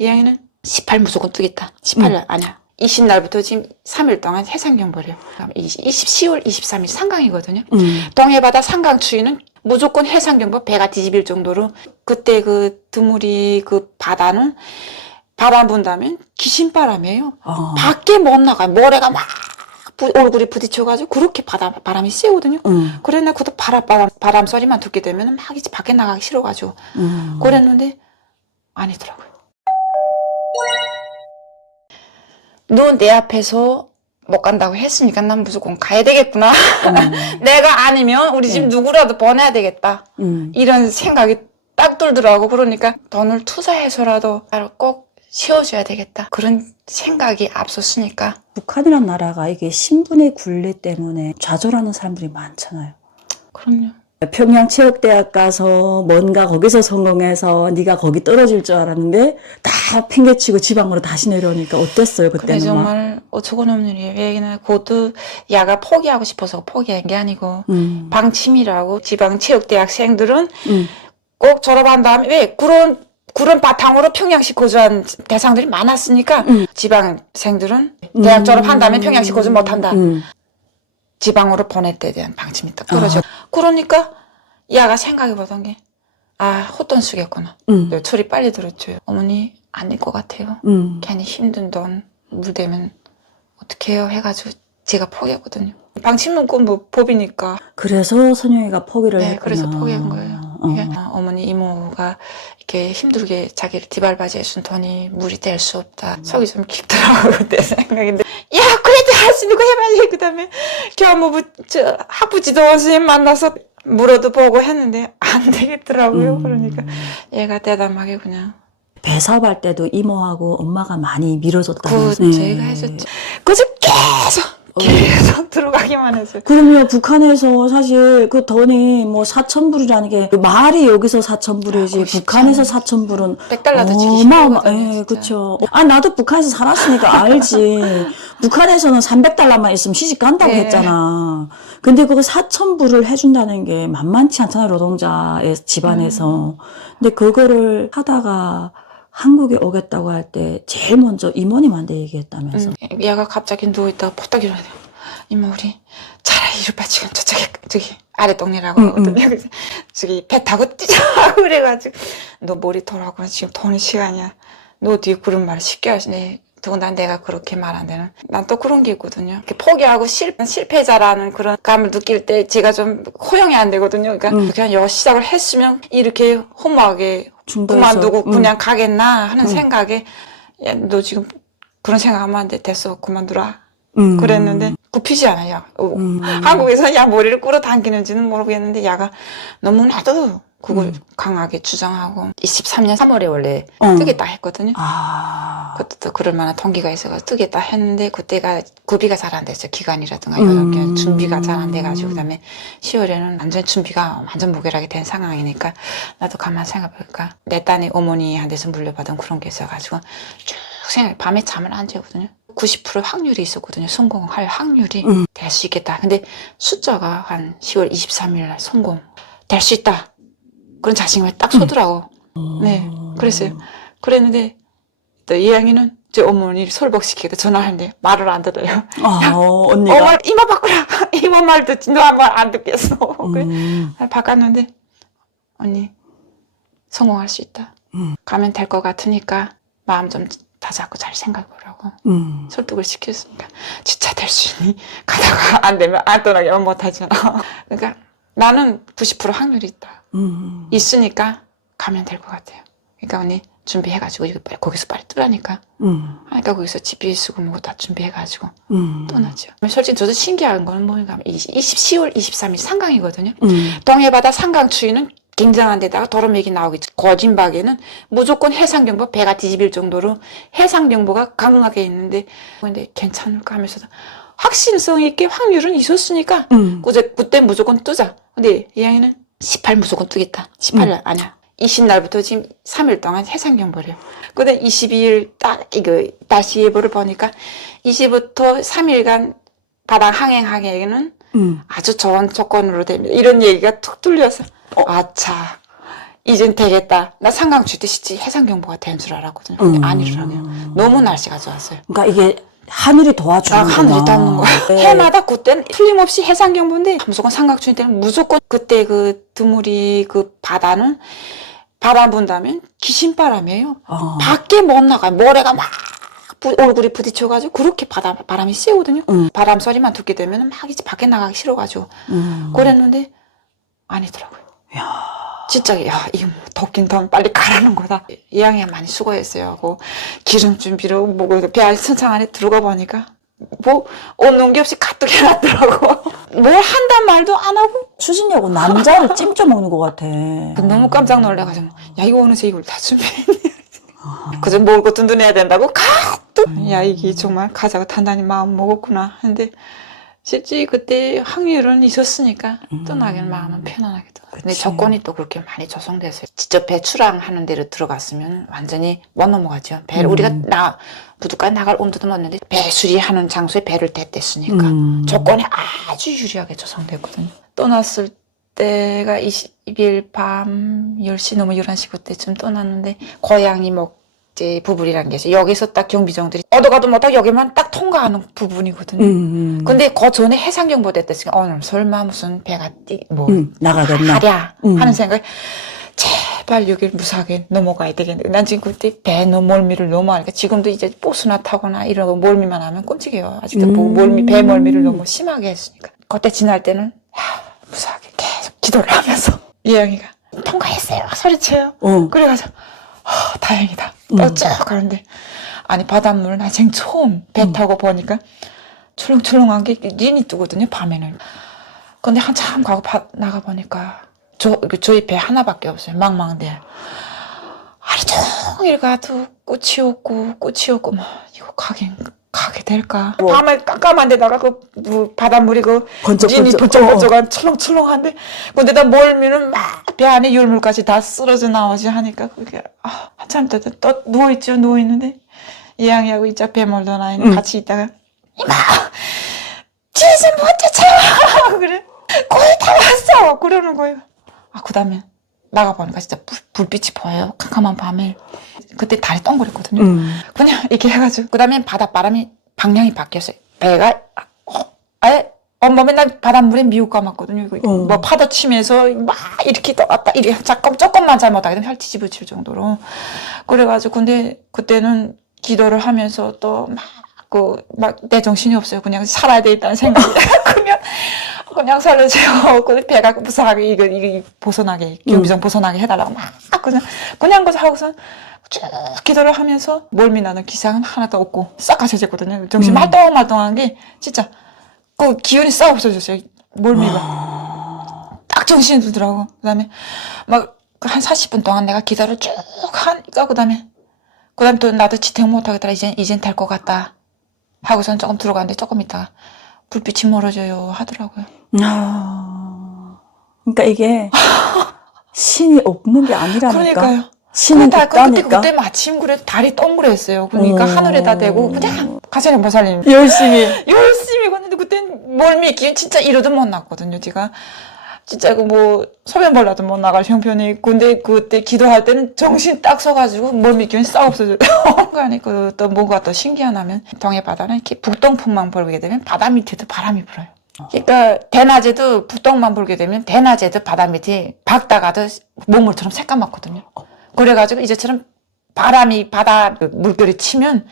이양이는 18 무조건 뜨겠다. 18날 아니야. 20날부터 지금 3일 동안 해상경보래요. 10월 23일 상강이거든요. 동해바다 상강 추위는 무조건 해상경보 배가 뒤집힐 정도로 그때 그 드물이 그 바다는 바람 분다면 귀신바람이에요. 밖에 못 나가. 모래가 막 얼굴이 부딪혀가지고 그렇게 바람이 세거든요. 그래 나 그것도 바람 소리만 듣게 되면 막 이제 밖에 나가기 싫어가지고 그랬는데 아니더라고요. 너 내 앞에서 못 간다고 했으니까 난 무조건 가야 되겠구나. 내가 아니면 우리 집 누구라도 보내야 되겠다. 이런 생각이 딱 들더라고. 그러니까 돈을 투자해서라도 나를 꼭 쉬어줘야 되겠다. 그런 생각이 앞섰으니까. 북한이란 나라가 이게 신분의 굴레 때문에 좌절하는 사람들이 많잖아요. 그럼요. 평양체육대학 가서 뭔가 거기서 성공해서 네가 거기 떨어질 줄 알았는데 다 팽개치고 지방으로 다시 내려오니까 어땠어요 그때는? 그래 정말 어처구니 없는 일이에요. 얘기는 고도 야가 포기하고 싶어서 포기한 게 아니고 방침이라고 지방체육대학생들은 꼭 졸업한 다음에 왜 그런 바탕으로 평양시 거주한 대상들이 많았으니까 지방생들은 대학 졸업한 다음에 평양시 거주 못한다. 지방으로 보낼 때에 대한 방침이 딱 떨어져. 그러니까 야가 생각해보던 게 헛돈 쓰겠구나. 철이 빨리 들었죠. 어머니 아닐 것 같아요. 괜히 힘든 돈 물대면 어떻게 해요 해가지고 제가 포기했거든요. 방침은 뭐 법이니까. 그래서 선영이가 포기를 네, 했구나. 그래서 포기한 거예요. 어머니 이모가 이렇게 힘들게 자기를 뒷발바지해 준 돈이 물이 될 수 없다. 속이 좀 깊더라고요 그때 생각인데. 야 그래도 할 수 있는 거 해봐야지. 그 다음에 교무부 학부지도 선생님 만나서 물어도 보고 했는데 안 되겠더라고요. 그러니까 얘가 대담하게 그냥. 배 사업할 때도 이모하고 엄마가 많이 밀어줬다면서요. 제가 했었죠. 그래서 계속 들어가기만 했어요. 그럼요, 북한에서 사실 그 돈이 뭐 4,000불이라는 게 말이 여기서 4,000불이지 북한에서 4,000불은 100달러도 지기 힘들거든요. 예, 그쵸. 나도 북한에서 살았으니까 알지. 북한에서는 300달러만 있으면 시집 간다고 했잖아. 근데 그거 4,000불을 해준다는 게 만만치 않잖아요, 노동자의 집안에서. 근데 그거를 하다가 한국에 오겠다고 할 때 제일 먼저 이모님한테 얘기했다면서. 얘가 갑자기 누워있다가 포딱 일어나요. 이모 우리 차라리 이럴 바 지금 저기 아래 동네라고 하거든요. 그래서 저기 배 타고 뛰자 그래가지고 너 머리 돌아오고 지금 도는 시간이야. 너 어떻게 그런 말을 쉽게 하시네. 더군다나 내가 그렇게 말 안 되는. 난 또 그런 게 있거든요. 이렇게 포기하고 실패자라는 그런 감을 느낄 때 제가 좀 허용이 안 되거든요. 그러니까 그냥 여 시작을 했으면 이렇게 허무하게 그만두고 그냥 가겠나 하는 생각에 야, 너 지금 그런 생각하면 안 돼. 됐어. 그만두라. 그랬는데 굽히지 않아요. 한국에서 야 머리를 끌어당기는지는 모르겠는데 야가 너무나도 그걸 강하게 주장하고 23년 3월에 원래 뜨겠다 했거든요. 그것도 그럴 만한 동기가 있어서 뜨겠다 했는데 그때가 구비가 잘 안 됐어요. 기간이라든가 이런 게 준비가 잘 안 돼가지고 그다음에 10월에는 완전 준비가 완전 무결하게 된 상황이니까 나도 가만 생각해볼까. 내 딸이 어머니한테서 물려받은 그런 게 있어가지고 쭉 밤에 잠을 안 자거든요. 90% 확률이 있었거든요. 성공할 확률이 될 수 있겠다. 근데 숫자가 한 10월 23일 날 성공 될 수 있다. 그런 자신감이 딱 쏘더라고. 네, 그랬어요. 그랬는데 또 이양이는 제 어머니를 설복시키고 전화하는데 말을 안 들어요. 언니가 이모 바꾸라. 이모 말 듣지 너 말 안 듣겠어. 그래 바꿨는데 언니 성공할 수 있다. 가면 될 것 같으니까 마음 좀 다잡고 잘 생각해보라고 설득을 시켰으니까 진짜 될 수 있니? 가다가 안 되면 안 떠나기만 못하잖아. 그러니까 나는 90% 확률이 있다. 있으니까 가면 될 것 같아요. 그러니까 언니 준비해가지고 이거 빨리 거기서 빨리 뜨라니까. 그러니까 거기서 집비 쓰고 뭐고 다 준비해가지고 떠나죠. 솔직히 저도 신기한 거는 뭐인가 하면 10월 23일 상강이거든요. 동해바다 상강 추위는 굉장한 데다가 도로맥이 나오겠죠. 거진박에는 무조건 해상경보 배가 뒤집힐 정도로 해상경보가 강하게 있는데 근데 괜찮을까 하면서도 확신성 있게 확률은 있었으니까 그때 무조건 뜨자. 근데 이양이는 18 무조건 뜨겠다. 18날 아니야. 20날부터 지금 3일 동안 해상경보래요. 근데 22일 딱 이거 날씨 예보를 보니까 20부터 3일간 바다 항행하기에는 아주 좋은 조건으로 됩니다. 이런 얘기가 툭 뚫려서 아차 이젠 되겠다. 나 상강추위 때 시지 해상경보가 된 줄 알았거든요. 근데 아니더라고요. 너무 날씨가 좋았어요. 그러니까 이게 하늘이 도와주는구나. 하늘이 닿는 거예요. 네. 해마다 그때는 틀림없이 해상경보인데 무조건 삼각추위 때는 무조건 그때 그 드물이 그 바다는 바람 분다면 귀신바람이에요. 밖에 못 나가요. 모래가 막 얼굴이 부딪혀가지고 그렇게 바람이 세거든요. 바람 소리만 듣게 되면 막 이제 밖에 나가기 싫어가지고 그랬는데 아니더라고요. 진짜 야 이거 뭐 덥긴 더면 빨리 가라는 거다. 이양이가 많이 수고했어요. 하고 기름 준비로 뭐고 배 선창 안에 들어가 보니까 뭐 없는 게 없이 가뜩 해놨더라고. 뭘 한단 말도 안 하고. 추진력고 남자를 찜쪄 먹는 것 같아. 너무 깜짝 놀래가지고 야 이거 어느새 이걸 다 준비했네. 그저 먹을 거 든든해야 된다고 가뜩. 야 이게 정말 가자고 단단히 마음 먹었구나. 근데 실제 그때 확률은 있었으니까 떠나기는 마음은 편안하겠다. 근데 조건이 또 그렇게 많이 조성됐어요. 직접 배 출항하는 데로 들어갔으면 완전히 못 넘어가죠. 배를 우리가 부두까지 나갈 온도도 못는데 배 수리하는 장소에 배를 댔댔으니까 조건이 아주 유리하게 조성됐거든요. 떠났을 때가 20일 밤 10시 넘어 11시 그때쯤 떠났는데 고양이 목재 부분이라는 게 있어요. 여기서 딱 경비정들이 어디가도 못하고 여기만 딱 통과하는 부분이거든요. 근데 그 전에 해상경보 됐으니까 오늘 설마 무슨 배가 나가겠나 하랴 하는 생각에 제발 여길 무사하게 넘어가야 되겠네. 난 지금 그때 배 멀미를 너무 하니까 지금도 이제 버스나 타거나 이러고 멀미만 하면 끔찍해요. 아직도 배 멀미를 너무 심하게 했으니까. 그때 지날 때는 무사하게 계속 기도를 하면서 이영이가 통과했어요 소리쳐요. 그래가지고 다행이다. 쭉 가는데 아니 바닷물 나 지금 처음 배 타고 보니까 출렁출렁한 게 린이 뜨거든요 밤에는. 근데 한참 가고 나가 보니까 저희 배 하나밖에 없어요. 망망대. 하루 종일 가도 끝이 없고 뭐 이거 가게 될까? 밤에 깜깜한 데다가 그 바닷물이 그 린이 번쩍번쩍한 철렁철렁한데 근데다 멀미는 막 배 안에 열물까지 다 쓰러져 나오지 하니까 그게 한참 또 누워있죠. 누워있는데 이양이하고 이자 배 몰던 아이는 같이 있다가 이마 뒤에서 못 쫓아와 그래 거의 다 왔어 그러는 거예요. 그 다음에 나가보니까 진짜 불빛이 보여요. 캄캄한 밤에. 그때 달이 동그랬거든요. 그냥 이렇게 해가지고 그 다음에 바닷바람이 방향이 바뀌었어요. 배가 아예 온몸에 난 바닷물에 미국 감았거든요. 뭐 파도 치면서 막 이렇게 떠났다 이렇게 조금만 잘못하게 되면 혈 뒤집어질 정도로. 그래가지고 근데 그때는 기도를 하면서 또 막 내 정신이 없어요. 그냥 살아야 되겠다는 생각이 그냥 살려줘요. 배가 무사하게 이거 벗어나게 경비정 벗어나게 해달라고 막 그냥 그거 하고선 쭉 기도를 하면서 멀미 나는 기상은 하나도 없고 싹 가셔졌거든요. 정신 말똥말똥한 게 진짜 그 기운이 싹 없어졌어요. 멀미가 딱 정신이 들더라고. 그다음에 막 한 40분 동안 내가 기도를 쭉 하니까 그다음에 또 나도 지탱 못하겠다. 이젠 될 것 같다 하고선 조금 들어갔는데 조금 있다가 불빛이 멀어져요 하더라고요. 그러니까 이게 신이 없는 게 아니라니까. 그러니까요. 신은 있다니까. 그때 마침 그래 달이 동그랬어요. 그러니까 하늘에다 대고 그냥 가자니 모살님 열심히 갔는데 그땐 멀미 기운 진짜 이러도 못 났거든요. 제가 진짜 소변 볼라도 못 나갈 형편이. 근데 그때 기도할 때는 정신 딱 서가지고 멀미 기운이 싹 없어져요. 그러니까 또 뭔가 또 신기하냐면 동해 바다는 이렇게 북동풍만 불게 되면 바다 밑에도 바람이 불어요. 그러니까 대낮에도 북동만 불게 되면 대낮에도 바다 밑에 박다가도 먹물처럼 새까맣거든요. 그래가지고 이제처럼 바람이 바다 물결이 치면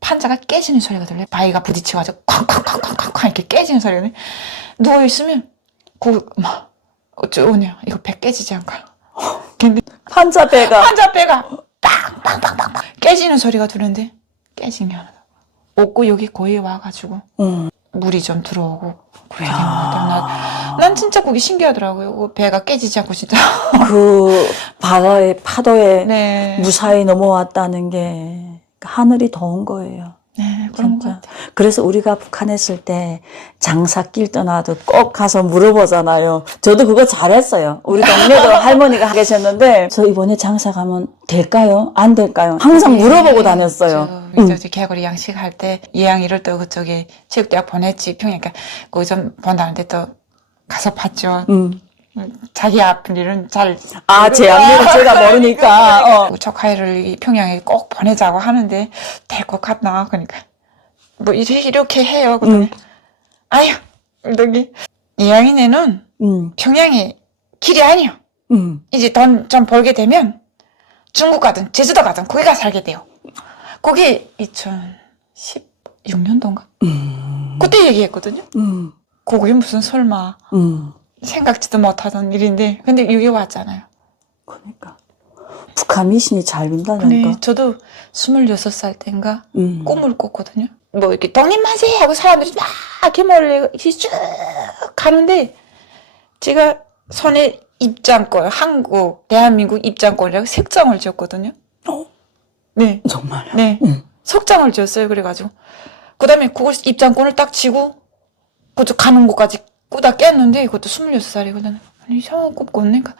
판자가 깨지는 소리가 들려요. 바위가 부딪혀가지고 쾅쾅쾅쾅쾅 이렇게 깨지는 소리가 들려요. 누워있으면 어쩌냐 이거 배 깨지지 않을까. 근데 판자배가 빵빵빵빵 깨지는 소리가 들리는데 깨진 게 하나도 없고 여기 거의 와가지고 물이 좀 들어오고 그렇게 된 것 같아요. 난 진짜 그게 신기하더라고요. 배가 깨지지 않고 진짜 그 바다의 파도에 네. 무사히 넘어왔다는 게 하늘이 도운 거예요. 네, 그런 것 진짜. 같아요. 그래서 우리가 북한에 있을 때 장사길 떠나도 꼭 가서 물어보잖아요. 저도 그거 잘했어요. 우리 동네도 할머니가 계셨는데 저 이번에 장사 가면 될까요? 안 될까요? 항상 물어보고 다녔어요. 저 개구리 양식할 때 이양이를 또 그쪽에 체육대학 보냈지 평이니까 그거 좀 본다는데 또 가서 봤죠. 자기 아픈 일은 잘. 제 앞일은 제가 모르니까. 조카애를 평양에 꼭 보내자고 하는데 될 것 같나? 그러니까 뭐 이렇게 해요. 그러더니 아유, 그러더니 이양이네는 평양이 길이 아니요. 이제 돈 좀 벌게 되면 중국 가든 제주도 가든 거기 가 살게 돼요. 거기 2016년도인가? 그때 얘기했거든요. 그게 무슨 설마 생각지도 못하던 일인데 근데 여기 왔잖아요. 그러니까 북한 미신이 잘 민다니까. 근데 저도 26살 때인가 꿈을 꿨거든요. 뭐 이렇게 독립만세 하고 사람들이 막 이렇게 몰래 쭉 가는데 제가 손에 입장권, 한국, 대한민국 입장권이라고 색장을 줬거든요. 네. 정말요? 네. 석장을 줬어요. 그래가지고. 그 다음에 그걸 입장권을 딱 쥐고, 그것도 가는 곳까지 꾸다 깼는데, 그것도 26살이거든요. 아니, 이상한 꿈 꿨네. 그러니까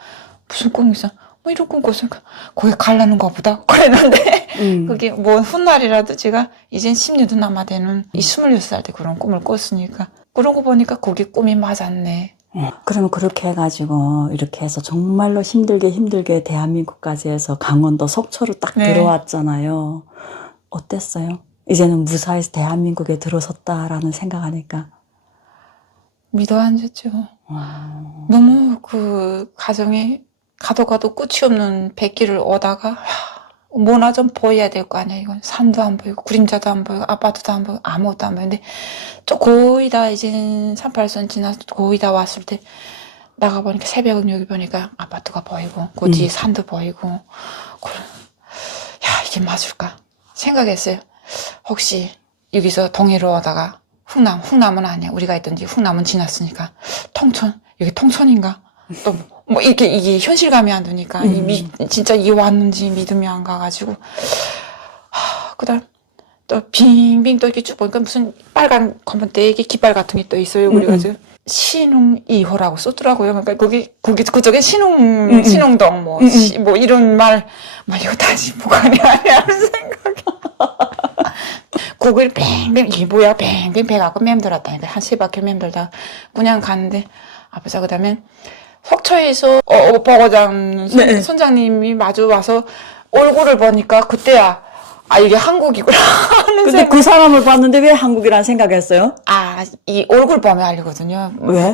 무슨 꿈이었어? 뭐 이런 꿈 꿨으니까, 거기 가려는가 보다. 그랬는데, 그게 뭐 훗날이라도 제가 이젠 10년도 남아되는 이 26살 때 그런 꿈을 꿨으니까, 그런 거 보니까 거기 꿈이 맞았네. 그러면 그렇게 해가지고 이렇게 해서 정말로 힘들게 대한민국까지 해서 강원도 속초로 딱 네. 들어왔잖아요. 어땠어요? 이제는 무사해서 대한민국에 들어섰다라는 생각하니까. 믿어 앉았죠. 너무 그 가정에 가도 끝이 없는 백기를 오다가 뭐나 좀 보여야 될 거 아니야. 이건 산도 안 보이고 그림자도 안 보이고 아파트도 안 보이고 아무것도 안 보이는데 또 거의 다 이제 38선 지나서 거의 다 왔을 때 나가보니까 새벽은 여기 보니까 아파트가 보이고 그 뒤에 산도 보이고 야 이게 맞을까 생각했어요. 혹시 여기서 동해로 오다가 흥남은 아니야. 우리가 있던 지 흥남은 지났으니까 통천 여기 통천인가 또 뭐 이렇게 이게 현실감이 안 드니까 진짜 이 왔는지 믿음이 안 가가지고 그다음 또 빙빙 또 이렇게 쭉 보니까 무슨 빨간 검은떼기 깃발 같은 게 또 있어요. 그래가지고 신흥 2호라고 썼더라고요. 그러니까 거기 그쪽에 신흥동 뭐 이런 말 이거 다시 북한이 아니야 하는 생각이. 거길 뱅뱅 이게 뭐야 뱅뱅 배 갖고 맴돌았다니까 한 3바퀴 맴돌다 그냥 갔는데 앞에서 그다음에 속초에서 보고장 선장님이 마주 와서 얼굴을 보니까 그때야 이게 한국이구나 하는 근데 생각. 그 사람을 봤는데 왜 한국이라는 생각했어요? 이 얼굴 보면 알거든요. 왜?